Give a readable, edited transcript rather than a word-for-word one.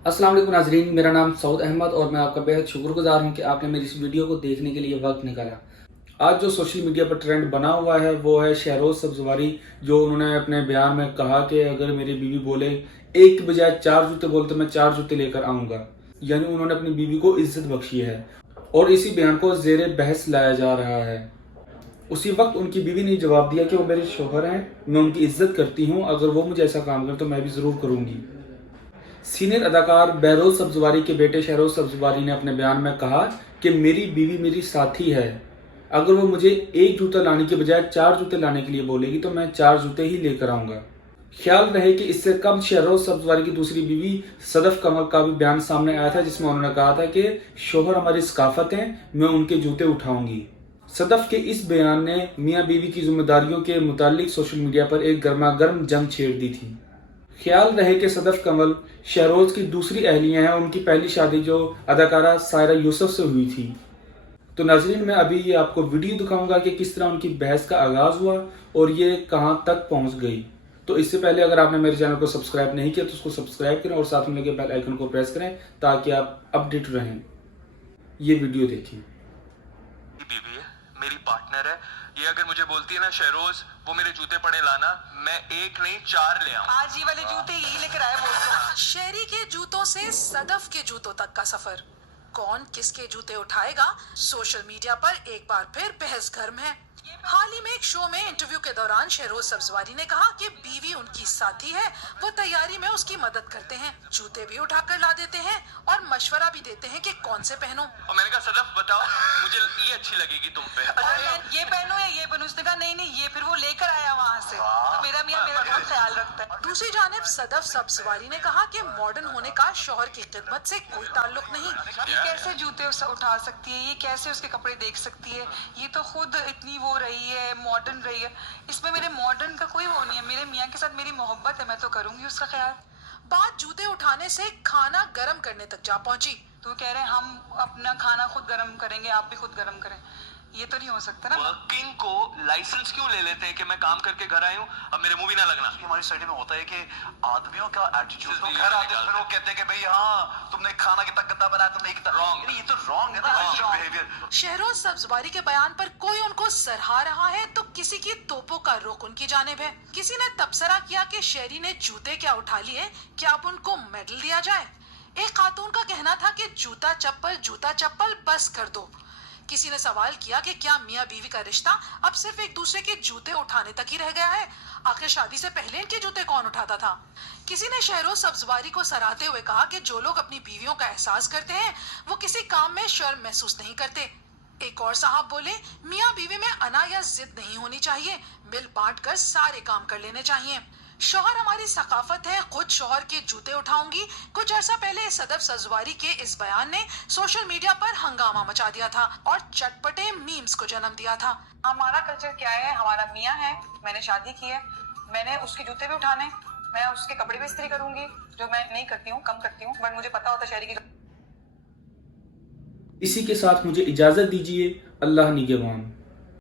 अस्सलाम वालेकुम नाजरीन, मेरा नाम सऊद अहमद और मैं आपका बेहद शुक्रगुजार हूं कि आपने मेरी इस वीडियो को देखने के लिए वक्त निकाला। आज जो सोशल मीडिया पर ट्रेंड बना हुआ है वो है शहरोज सब्जवारी, जो उन्होंने अपने बयान में कहा कि अगर मेरी बीवी बोले एक के बजाय चार जूते बोले तो मैं चार जूते लेकर आऊंगा। यानी उन्होंने अपनी बीवी को इज्जत बख्शी है और इसी बयान को जेर बहस लाया जा रहा है। उसी वक्त उनकी बीवी ने जवाब दिया कि वो मेरे शोहर हैं, मैं उनकी इज्जत करती हूँ, अगर वो मुझे ऐसा काम करें तो मैं भी ज़रूर करूँगी। सीनियर अदाकार बहरोज सब्जवारी के बेटे शहरोज सब्जवारी ने अपने बयान में कहा कि मेरी बीवी मेरी साथी है, अगर वो मुझे एक जूता लाने के बजाय चार जूते लाने के लिए बोलेगी तो मैं चार जूते ही लेकर आऊंगा। ख्याल रहे कि इससे कब शहरोज सब्जवारी की दूसरी बीवी सदफ कमर का भी बयान सामने आया था, जिसमें उन्होंने कहा था कि शोहर हमारी सकाफत हैं, मैं उनके जूते उठाऊंगी। सदफ के इस बयान ने मियाँ बीवी की जिम्मेदारियों के मुतालिक सोशल मीडिया पर एक गर्मा गर्म जंग छेड़ दी थी। ख्याल रहे कि सदफ कमल शहरोज की दूसरी अहलिया हैं, उनकी पहली शादी जो अदाकारा सायरा यूसुफ से हुई थी। तो नाजरीन, मैं अभी ये आपको वीडियो दिखाऊंगा कि किस तरह उनकी बहस का आगाज हुआ और ये कहां तक पहुंच गई। तो इससे पहले अगर आपने मेरे चैनल को सब्सक्राइब नहीं किया तो उसको सब्सक्राइब करें और साथ में लगे बेल आइकन को प्रेस करें ताकि आप अपडेट रहें। ये वीडियो देखिए। बीवी है, मेरी पार्टनर है। ये अगर मुझे बोलती है ना शहरोज वो मेरे जूते पड़े लाना, मैं एक नहीं चार ले आऊं। आज ये वाले जूते यही लेकर आए बोल दो। शहरी के जूतों से सदफ के जूतों तक का सफर, कौन किसके जूते उठाएगा, सोशल मीडिया पर एक बार फिर बहस गर्म है। हाल ही में एक शो में इंटरव्यू के दौरान शहरोज सब्जवारी ने कहा कि बीवी उनकी साथी है, वो तैयारी में उसकी मदद करते हैं, जूते भी उठाकर ला देते हैं और मशवरा भी देते हैं कि कौन से पहनो। और मैंने कहा सदफ बताओ मुझे ये अच्छी लगेगी तुम पे। और मैं ये पहनूं या ये पहनूं, उसने कहा नहीं नहीं ये फिर वो लेकर आया वहाँ से। तो मेरा मियाँ मेरा बहुत ख्याल रखता है। दूसरी जानिब सदफ सब्जवारी ने कहा कि मॉडर्न होने का शौहर की खिदमत से कोई ताल्लुक नहीं। ये कैसे जूते उठा सकती है, ये कैसे उसके कपड़े देख सकती है, ये तो खुद इतनी वो रही है, मॉडर्न रही है, इसमें मेरे मॉडर्न का कोई वो नहीं है। मेरे मियाँ के साथ मेरी मोहब्बत है, मैं तो करूंगी उसका ख्याल। बात जूते उठाने से खाना गरम करने तक जा पहुंची। तो कह रहे हैं हम अपना खाना खुद गरम करेंगे, आप भी खुद गरम करें, ये तो नहीं हो सकता ना। वर्किंग को लाइसेंस क्यों ले लेते हैं कि मैं काम करके घर आया हूँ, अब मेरे मुंह भी ना लगना। हमारी सोसाइटी में होता है कि आदमियों का एटीट्यूड, तो घर आते हैं फिर वो कहते हैं कि भाई हाँ तुमने खाना कितना गंदा बनाया, तुमने कितना रॉन्ग, ये तो रॉन्ग है ना बिहेवियर। शहरोज सब्जवारी के बयान पर कोई उनको सराहा रहा है तो किसी की तोपों का रुख उनकी जानिब है। किसी ने तबसरा किया कि शहरी ने जूते क्या उठा लिए, क्या अब उनको मेडल दिया जाए। एक खातून का कहना था कि जूता चप्पल बस कर दो। किसी ने सवाल किया कि क्या मियाँ बीवी का रिश्ता अब सिर्फ एक दूसरे के जूते उठाने तक ही रह गया है, आखिर शादी से पहले इनके जूते कौन उठाता था। किसी ने शहरोज सब्जवारी को सराहते हुए कहा कि जो लोग अपनी बीवियों का एहसास करते हैं वो किसी काम में शर्म महसूस नहीं करते। एक और साहब बोले मियाँ बीवी में अना या जिद नहीं होनी चाहिए, मिल बांट कर सारे काम कर लेने चाहिए। शौहर हमारी सकाफत है, खुद शौहर के जूते उठाऊंगी। कुछ अर्सा पहले सदफ सब्जवारी के इस बयान ने सोशल मीडिया पर हंगामा मचा दिया था और चटपटे मीम्स को जन्म दिया था। हमारा कल्चर क्या है, हमारा मियाँ है, मैंने शादी की है, मैंने उसके जूते भी उठाने, मैं उसके कपड़े भी इस्त्री करूंगी, जो मैं नहीं करती हूँ, कम करती हूँ, बट मुझे पता होता शहरी की। इसी के साथ मुझे इजाजत दीजिए। अल्लाह निगहबान।